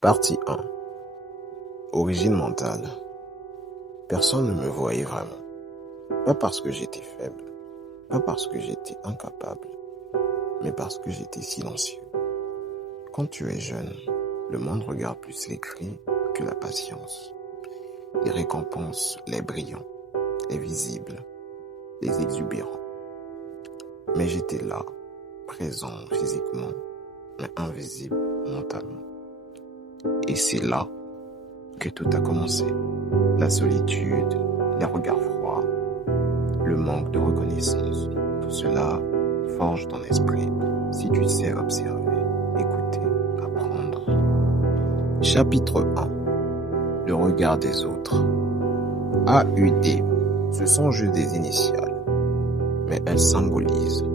Partie 1. Origine mentale. Personne ne me voyait vraiment. Pas parce que j'étais faible, pas parce que j'étais incapable, mais parce que j'étais silencieux. Quand tu es jeune, le monde regarde plus les cris que la patience. Il récompense les brillants, les visibles, les exubérants. Mais j'étais là, présent physiquement, mais invisible mentalement. Et c'est là que tout a commencé. La solitude, les regards froids, le manque de reconnaissance. Tout cela forge ton esprit si tu sais observer, écouter, apprendre. Chapitre 1. Le regard des autres. AUD. Ce sont juste des initiales, mais elles symbolisent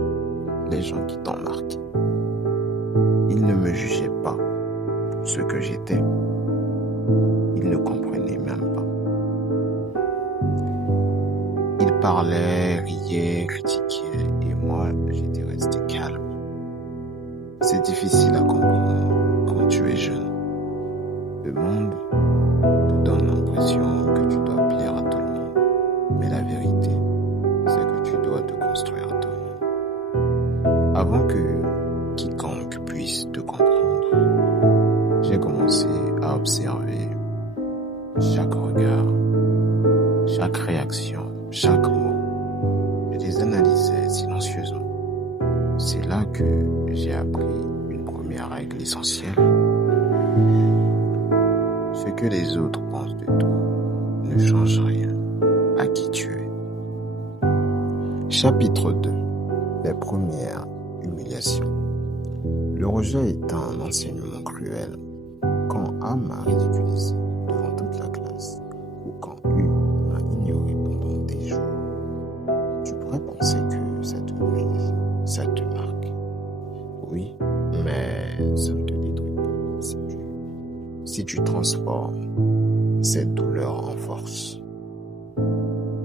les gens qui t'ont marqué. Ils ne me jugeaient pas pour ce que j'étais. Ils ne comprenaient même pas. Ils parlaient, riaient, critiquaient, et moi, j'étais resté calme. C'est difficile à comprendre quand tu es jeune. Le monde te donne l'impression que tu dois plaire à tout le monde. Mais la vérité, c'est que tu dois te construire toi-même. Avant que quiconque puisse te comprendre, j'ai commencé à observer chaque regard, chaque réaction, chaque mot. Je les analysais silencieusement. C'est là que j'ai appris une première règle essentielle. Ce que les autres pensent de toi ne change rien à qui tu es. Chapitre 2. Les premières humiliations. Le rejet est un enseignement cruel. Quand A m'a ridiculisé devant toute la classe, ou quand U m'a ignoré pendant des jours, tu pourrais penser que ça te brise, ça te marque. Oui, mais ça ne te détruit pas si tu transformes cette douleur en force.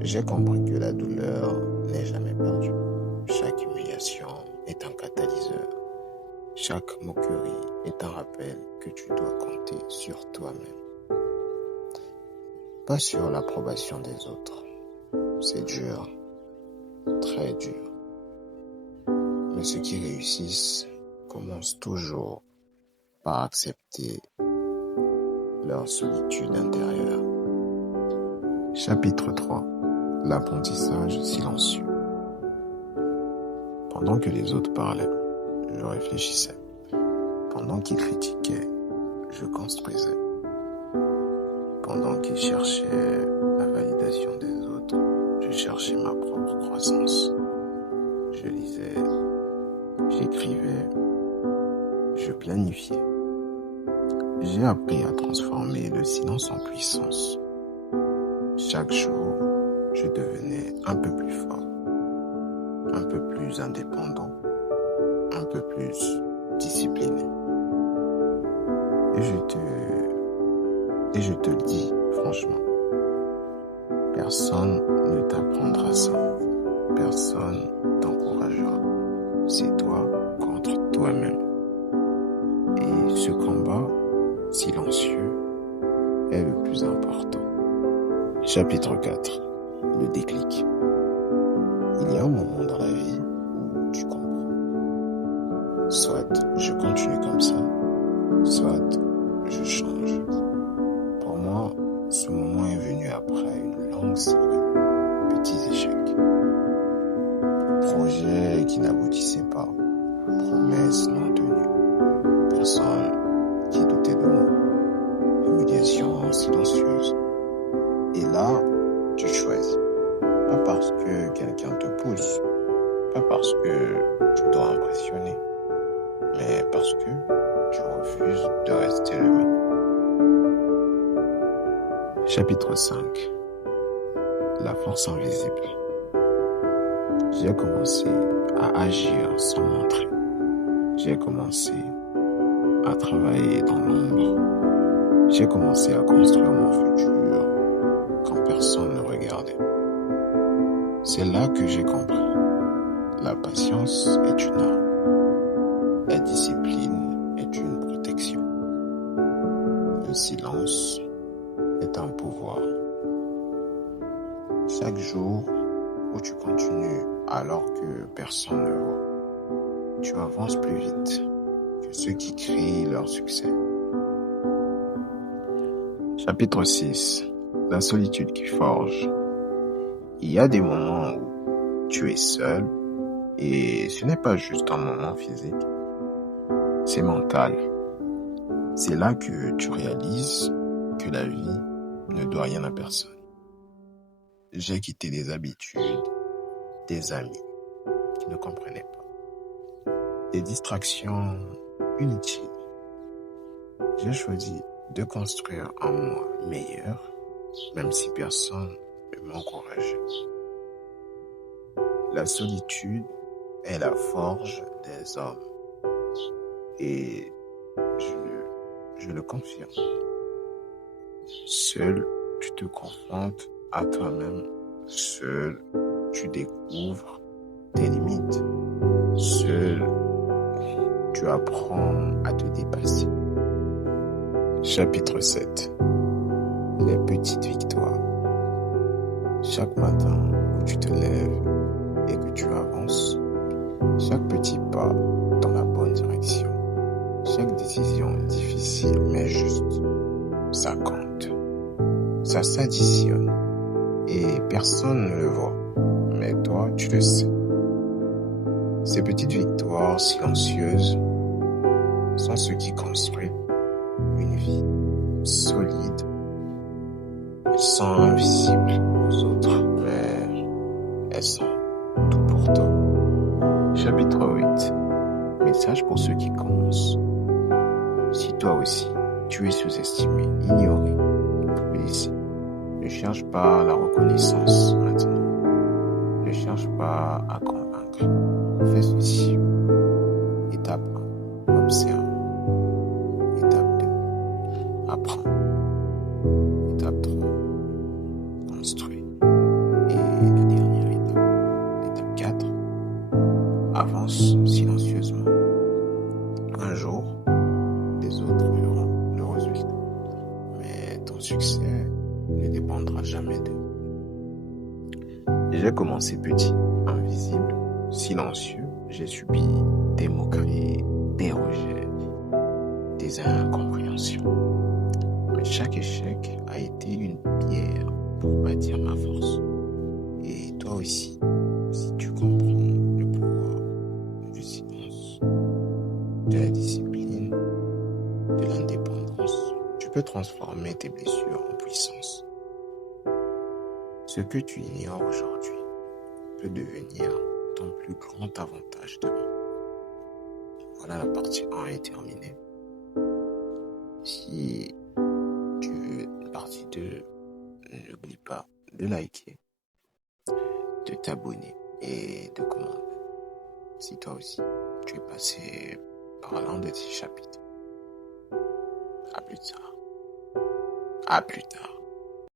J'ai compris que la douleur n'est jamais perdue. Chaque humiliation est un catalyseur. Chaque moquerie est un rappel que tu dois compter sur toi-même. Pas sur l'approbation des autres. C'est dur, très dur. Mais ceux qui réussissent commencent toujours par accepter leur solitude intérieure. Chapitre 3. L'apprentissage silencieux. Pendant que les autres parlaient, je réfléchissais. Pendant qu'ils critiquaient, je construisais. Pendant qu'ils cherchaient la validation des autres, je cherchais ma propre croissance. Je lisais, j'écrivais, je planifiais. J'ai appris à transformer le silence en puissance. Chaque jour, je devenais un peu plus fort, un peu plus indépendant, un peu plus discipliné. Et je te le dis franchement, personne ne t'apprendra ça. Personne t'encouragera. C'est toi contre toi-même. Et ce combat silencieux est le plus important. Chapitre 4. Le déclic. Il y a un moment dans la vie où tu comprends. Soit je continue comme ça, soit je change. Pour moi, ce moment est venu après une longue série de petits échecs. Projets qui n'aboutissaient pas, promesses non tenues, personnes qui doutaient de moi, humiliations silencieuses. Et là, tu choisis. Pas parce que quelqu'un te pousse, pas parce que tu dois impressionner, mais parce que tu refuses de rester le même. Chapitre 5. La force invisible. J'ai commencé à agir sans montrer. J'ai commencé à travailler dans l'ombre. J'ai commencé à construire mon futur quand personne ne regardait. C'est là que j'ai compris. La patience est une arme. La discipline est une protection. Le silence est un pouvoir. Chaque jour où tu continues alors que personne ne voit, tu avances plus vite que ceux qui créent leur succès. Chapitre 6. La solitude qui forge. Il y a des moments où tu es seul et ce n'est pas juste un moment physique, c'est mental. C'est là que tu réalises que la vie ne doit rien à personne. J'ai quitté des habitudes, des amis qui ne comprenaient pas, des distractions inutiles. J'ai choisi de construire un moi meilleur, même si personne ne m'encourageait. La solitude est la forge des hommes. Et je le confirme. Seul, tu te confrontes à toi-même. Seul, tu découvres tes limites. Seul, tu apprends à te dépasser. Chapitre 7. Les petites victoires. Chaque matin où tu te lèves et que tu avances, chaque petit pas dans la bonne direction, chaque décision difficile mais juste, ça compte. Ça s'additionne et personne ne le voit, mais toi, tu le sais. Ces petites victoires silencieuses sont ce qui construit une vie solide. Elles sont invisibles aux autres, mais elles sont tout pour toi. Chapitre 8. Message pour ceux qui commencent. Si toi aussi, tu es sous-estimé, ignoré, blessé, ne cherche pas la reconnaissance maintenant. Ne cherche pas à convaincre. Fais ceci. Étape 1. Observe. Étape 2. Apprends. Étape 3. Construis. Et la dernière étape. Étape 4. Avance silencieusement. Un jour, les autres verront le résultat. Mais ton succès ne dépendra jamais d'eux. J'ai commencé petit, invisible, silencieux. J'ai subi des moqueries, des rejets, des incompréhensions. Mais chaque échec a été une pierre pour bâtir ma force. Et toi aussi, si tu comprends le pouvoir du silence, de la discipline, de l'indépendance, tu peux transformer tes blessures en puissance. Ce que tu ignores aujourd'hui peut devenir ton plus grand avantage demain. Voilà, la partie 1 est terminée. Si tu veux une partie 2, n'oublie pas de liker, de t'abonner et de commenter. Si toi aussi, tu es passé par l'un de ces chapitres. À plus tard. À plus tard.